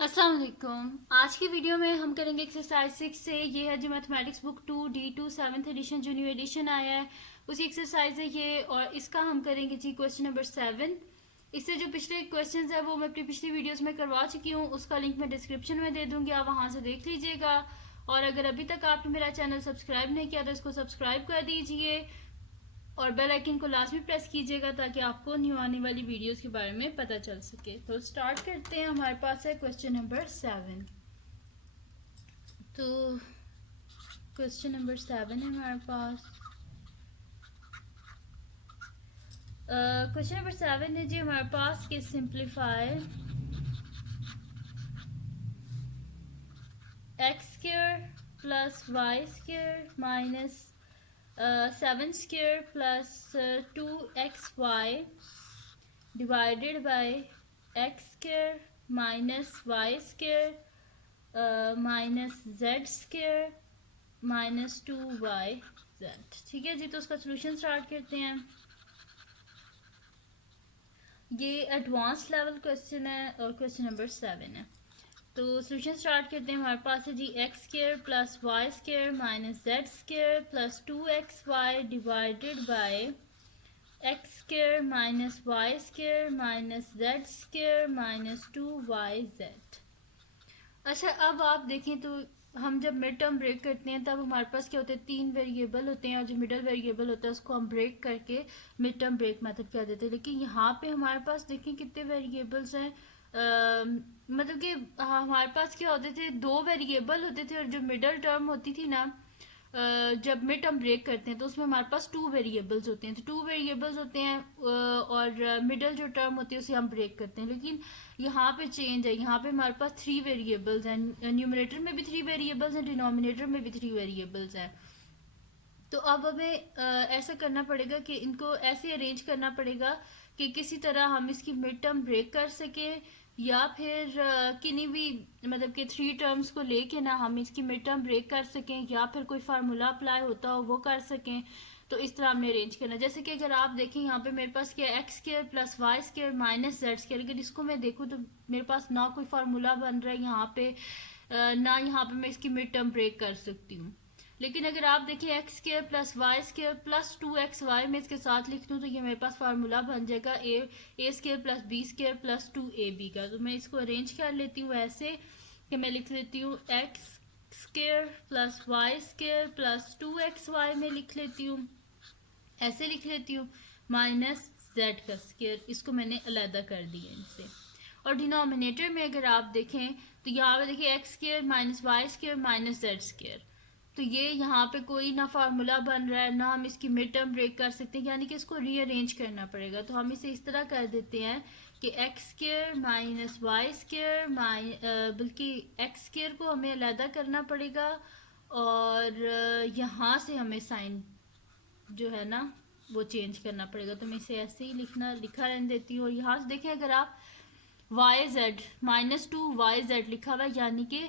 अस्सलाम वालेकुम। आज की वीडियो में हम करेंगे एक्सरसाइज 6 से। ये है जी mathematics book 2D2 7th edition जो न्यू एडिशन आया है उसी एक्सरसाइज है ये, और इसका हम करेंगे जी क्वेश्चन नंबर 7। इससे जो पिछले क्वेश्चंस है वो मैं अपनी पिछली वीडियोस में करवा चुकी हूँ, उसका लिंक मैं डिस्क्रिप्शन में दे दूंगी, आप वहाँ से देख लीजिएगा। और अगर अभी तक आपने मेरा चैनल सब्सक्राइब नहीं किया तो इसको सब्सक्राइब कर दीजिए और बेल आइकन को लाजमी प्रेस कीजिएगा ताकि आपको न्यू आने वाली वीडियोस के बारे में पता चल सके। तो स्टार्ट करते हैं। हमारे पास है क्वेश्चन नंबर 7। तो क्वेश्चन नंबर 7 है हमारे पास। क्वेश्चन नंबर 7 है जी हमारे पास कि simplify x square plus y square minus 7 square plus 2xy divided by x square minus y square minus z square minus 2yz। ठीक है जी, तो उसका सोल्यूशन स्टार्ट करते हैं। ये एडवांस लेवल क्वेश्चन है और क्वेश्चन नंबर 7 है। तो सोल्यूशन स्टार्ट करते हैं। हमारे पास है जी x square plus y square minus z square plus 2xy divided by x square minus y square minus z square minus 2yz। अच्छा, अब आप देखें तो हम जब मिड टर्म ब्रेक करते हैं तब हमारे पास क्या होते हैं, 3 वेरिएबल होते हैं और जो मिडल वेरिएबल होता है उसको हम ब्रेक करके मिड टर्म ब्रेक मेथड कह देते हैं। लेकिन यहाँ पे हमारे पास देखें कितने वेरिएबल्स हैं। मतलब कि हमारे पास क्या होते थे, 2 वेरिएबल होते थे और जो मिडल टर्म होती थी ना, जब मिड टर्म ब्रेक करते हैं तो उसमें हमारे पास 2 वेरिएबल्स होते हैं। तो 2 वेरिएबल्स होते हैं और मिडल जो टर्म होती है उसे हम ब्रेक करते हैं। लेकिन यहाँ पे चेंज है, यहाँ पे हमारे पास 3 वेरिएबल्स हैं। न्यूमरेटर में भी 3 वेरिएबल्स हैं, डिनोमिनेटर में भी 3 वेरिएबल्स हैं। तो अब हमें ऐसा करना पड़ेगा कि इनको ऐसे अरेंज करना पड़ेगा कि किसी तरह हम इसकी मिड टर्म ब्रेक कर सकें, या फिर किन्हीं भी मतलब कि 3 टर्म्स को लेके ना हम इसकी मिड टर्म ब्रेक कर सकें, या फिर कोई फार्मूला अप्लाई होता हो वो कर सकें। तो इस तरह हमने अरेंज करना। जैसे कि अगर आप देखें यहाँ पे मेरे पास क्या है, x square plus y square minus z square. अगर इसको मैं देखूँ तो मेरे पास ना कोई फार्मूला बन रहा है यहाँ पे, ना यहाँ पे मैं इसकी मिड टर्म ब्रेक कर सकती हूँ। लेकिन अगर आप देखिए x square plus y square plus 2xy में इसके साथ लिख दूँ तो ये मेरे पास फार्मूला बन जाएगा a square plus b square plus 2ab का। तो मैं इसको अरेंज कर लेती हूँ ऐसे कि मैं लिख लेती हूँ x square plus y square plus 2xy में लिख लेती हूँ, ऐसे लिख लेती हूँ, माइनस जेड का स्क्वायर, इसको मैंने अलहदा कर दिया इनसे। और डिनोमिनेटर में अगर आप देखें तो यहाँ पे देखिए x square minus y square minus z square. तो ये यहाँ पे कोई ना फार्मूला बन रहा है ना हम इसकी मिड टर्म ब्रेक कर सकते हैं, यानी कि इसको रीअरेंज करना पड़ेगा। तो हम इसे इस तरह कर देते हैं कि x square minus y square बल्कि एक्स स्क्वायर को हमें अलहदा करना पड़ेगा और यहाँ से हमें साइन जो है ना वो चेंज करना पड़ेगा। तो मैं इसे ऐसे ही लिखा रहने देती हूँ। और यहाँ से देखें अगर आप वाई जेड -2yz लिखा हुआ है, यानी कि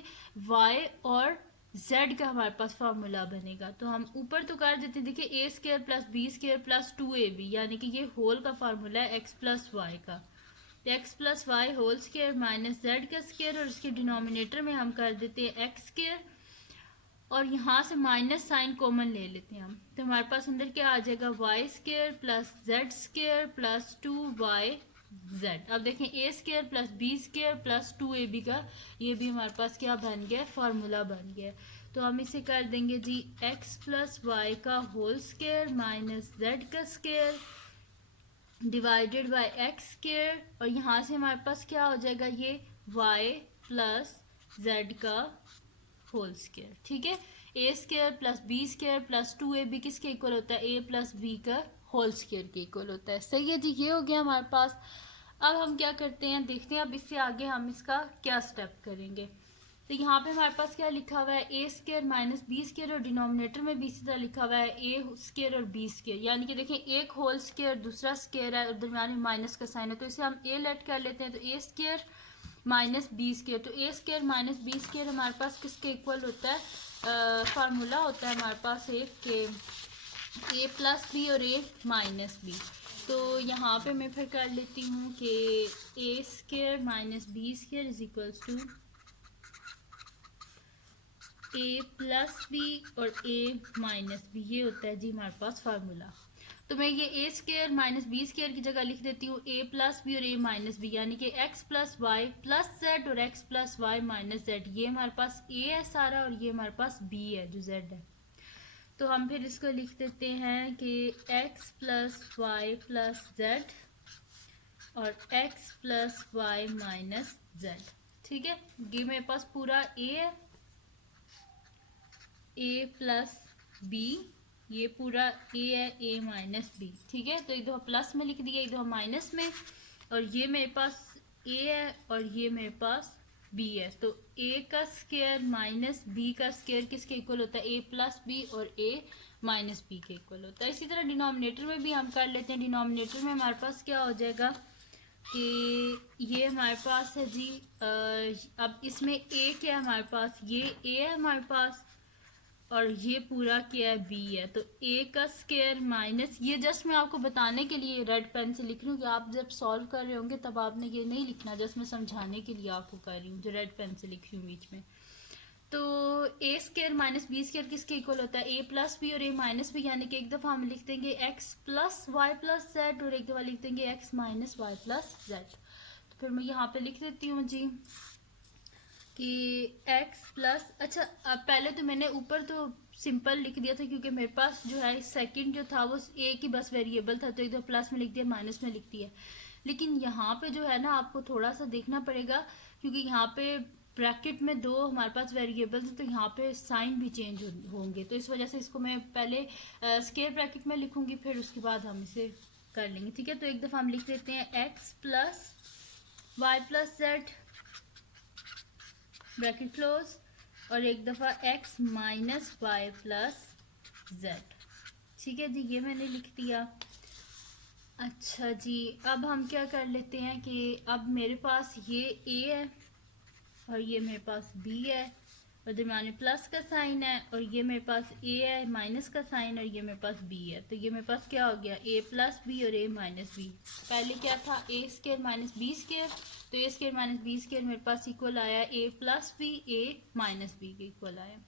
y और z का हमारे पास फार्मूला बनेगा। तो हम ऊपर तो कर देते हैं, देखिए a square plus b square plus 2ab, यानी कि ये होल का फार्मूला है x प्लस वाई का। तो x plus y whole square minus z का स्क्वायर, और इसके डिनोमिनेटर में हम कर देते हैं एक्स स्क्वायर और यहाँ से माइनस साइन कॉमन ले लेते हैं हम। तो हमारे पास अंदर क्या आ जाएगा, y square plus z square plus 2yz। अब देखें a square plus b square plus 2ab का ये भी हमारे पास क्या बन गया, फार्मूला बन गया। तो हम इसे कर देंगे जी x प्लस वाई का होल स्क्वायर माइनस जेड का square divided by x square, और यहाँ से हमारे पास क्या हो जाएगा, ये y प्लस जेड का होल स्क्वायर। ठीक है, a square plus b square plus 2ab किसके इक्वल होता है, ए प्लस बी का होल स्क्वायर के इक्वल होता है। सही है जी, ये हो गया हमारे पास। अब हम क्या करते हैं, देखते हैं अब इससे आगे हम इसका क्या स्टेप करेंगे। तो यहाँ पे हमारे पास क्या लिखा हुआ है, a square minus b square, और डिनोमिनेटर में भी इसी तरह लिखा हुआ है ए स्क्वायर और बी स्क्वायर, यानी कि देखें एक होल स्क्वायर दूसरा स्क्वायर है और दरम्यान में माइनस का साइन है। तो इसे हम ए लेट कर लेते हैं। तो a square minus b square, तो a square minus b square हमारे पास किसके इक्वल होता है, फार्मूला होता है हमारे पास एक के ए प्लस बी और ए माइनस बी। तो यहाँ पे मैं फिर कर लेती हूँ कि a square minus b square is equals to a plus b और ए माइनस बी, ये होता है जी हमारे पास फार्मूला। तो मैं ये ए स्क्वायर माइनस बी स्क्वायर की जगह लिख देती हूँ ए प्लस बी और ए माइनस बी, यानी कि x plus y plus z और x plus y minus z. ये हमारे पास ए है सारा और ये हमारे पास बी है जो जेड है। तो हम फिर इसको लिख देते हैं कि x plus y plus z और x plus y minus z. ठीक है, ये मेरे पास पूरा ए है, ए प्लस बी, ये पूरा ए है, ए माइनस बी। ठीक है, तो एक दो प्लस में लिख दिया, एक दो माइनस में, और ये मेरे पास ए है और ये मेरे पास बी है। तो ए का स्क्वायर माइनस बी का स्क्वायर किसके इक्वल होता है? ए प्लस बी और ए माइनस बी के इक्वल होता है। इसी तरह डिनोमिनेटर में भी हम कर लेते हैं। डिनोमिनेटर में हमारे पास क्या हो जाएगा कि ये हमारे पास है जी, अब इसमें ए क्या है हमारे पास, ये ए है हमारे पास और ये पूरा क्या है, बी है। तो ए का स्क्वायर माइनस, ये जस्ट मैं आपको बताने के लिए रेड पेन से लिख रही हूँ कि आप जब सॉल्व कर रहे होंगे तब आपने ये नहीं लिखना, जस्ट मैं समझाने के लिए आपको कर रही हूँ, जो रेड पेन से लिख रही हूँ बीच में। तो a square minus b square किसके इक्वल होता है? ए प्लस बी और ए माइनस बी, यानी कि एक दफ़ा हम लिख देंगे x plus y plus z और एक दफ़ा लिख देंगे x minus y plus z. तो फिर मैं यहाँ पे लिख देती हूँ जी कि x प्लस, अच्छा अब पहले तो मैंने ऊपर तो सिंपल लिख दिया था क्योंकि मेरे पास जो है सेकंड जो था वो a की बस वेरिएबल था, तो एक दो प्लस में लिख दिया माइनस में लिख दिया। लेकिन यहाँ पे जो है ना आपको थोड़ा सा देखना पड़ेगा क्योंकि यहाँ पे ब्रैकेट में दो हमारे पास वेरिएबल्स हैं, तो यहाँ पे साइन भी चेंज होंगे, तो इस वजह से इसको मैं पहले स्क्वायर ब्रैकेट में लिखूंगी, फिर उसके बाद हम इसे कर लेंगे। ठीक है, तो एक दफ़ा हम लिख देते हैं x plus y plus z bracket close, और एक दफ़ा x minus y plus z. ठीक है जी, ये मैंने लिख दिया। अच्छा जी, अब हम क्या कर लेते हैं कि अब मेरे पास ये a है और ये मेरे पास b है और दरम्यान में प्लस का साइन है, और ये मेरे पास a है माइनस का साइन और ये मेरे पास b है। तो ये मेरे पास क्या हो गया, a प्लस बी और a माइनस बी। पहले क्या था, a square minus b square, तो a square minus b square मेरे पास इक्वल आया a plus b a minus b के इक्वल आया।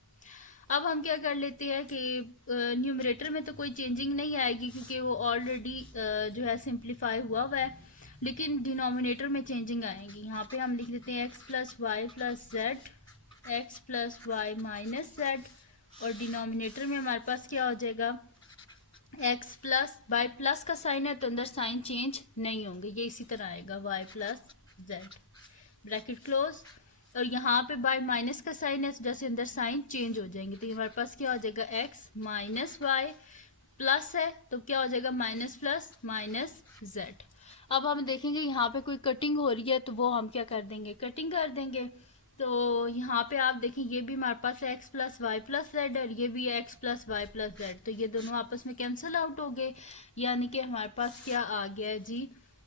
अब हम क्या कर लेते हैं कि न्यूमरेटर में तो कोई चेंजिंग नहीं आएगी क्योंकि वो ऑलरेडी जो है सिंप्लीफाई हुआ है, लेकिन डिनोमिनेटर में चेंजिंग आएगी। यहाँ पे हम लिख देते हैं x plus y plus z, x plus y minus z, और डिनोमिनेटर में हमारे पास क्या हो जाएगा, एक्स प्लस वाई प्लस का साइन है तो अंदर साइन चेंज नहीं होंगे, ये इसी तरह आएगा y plus z bracket close, और यहाँ पे बाय माइनस का साइन है तो जैसे अंदर साइन चेंज हो जाएंगे। तो हमारे पास क्या हो जाएगा, एक्स माइनस वाई प्लस है तो क्या हो जाएगा माइनस प्लस माइनस जेड। अब हम देखेंगे यहाँ पे कोई कटिंग हो रही है तो वो हम क्या कर देंगे, कटिंग कर देंगे। तो यहाँ पे आप देखें ये भी हमारे पास है x plus y plus z और ये भी है x plus y plus z, तो ये दोनों आपस में कैंसिल आउट हो गए, यानी कि हमारे पास क्या आ गया जी,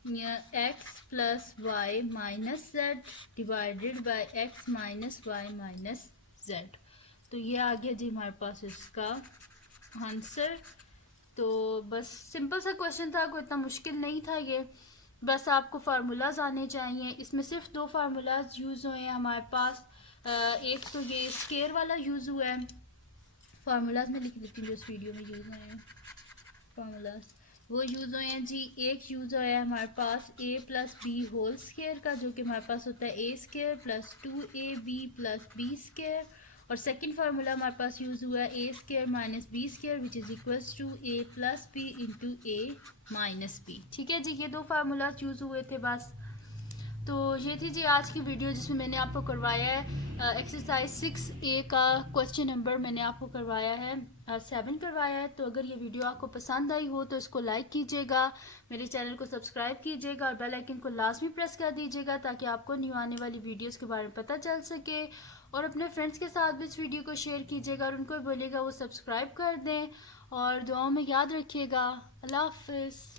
x plus y minus z divided by x minus y minus z. तो ये आ गया जी हमारे पास इसका आंसर। तो बस सिंपल सा क्वेश्चन था, कोई इतना मुश्किल नहीं था ये, बस आपको फार्मूलाज आने चाहिए। इसमें सिर्फ दो फार्मूलाज यूज़ हुए हैं हमारे पास, एक तो ये स्केयर वाला यूज़ हुआ है, फार्मूलाज में लिख देती हूँ जो इस वीडियो में यूज़ हुए हैं फार्मूलाज वो यूज़ हुए हैं जी। एक यूज़ हुआ है हमारे पास a plus b whole square का, जो कि हमारे पास होता है a square plus 2ab plus b square, और सेकंड फार्मूला हमारे पास यूज़ हुआ है a square minus b square which is equals to a plus b into a minus b. ठीक है जी, ये दो फार्मूलाज यूज़ हुए थे बस। तो ये थी जी आज की वीडियो जिसमें मैंने आपको करवाया है एक्सरसाइज 6A का क्वेश्चन नंबर मैंने आपको करवाया है 7 करवाया है। तो अगर ये वीडियो आपको पसंद आई हो तो इसको लाइक कीजिएगा, मेरे चैनल को सब्सक्राइब कीजिएगा और बेल आइकन को लाजमी प्रेस कर दीजिएगा ताकि आपको न्यू आने वाली वीडियोस के बारे में पता चल सके, और अपने फ्रेंड्स के साथ भी इस वीडियो को शेयर कीजिएगा और उनको बोलिएगा वो सब्सक्राइब कर दें, और दुआओं में याद रखिएगा। अल्लाह हाफिज़।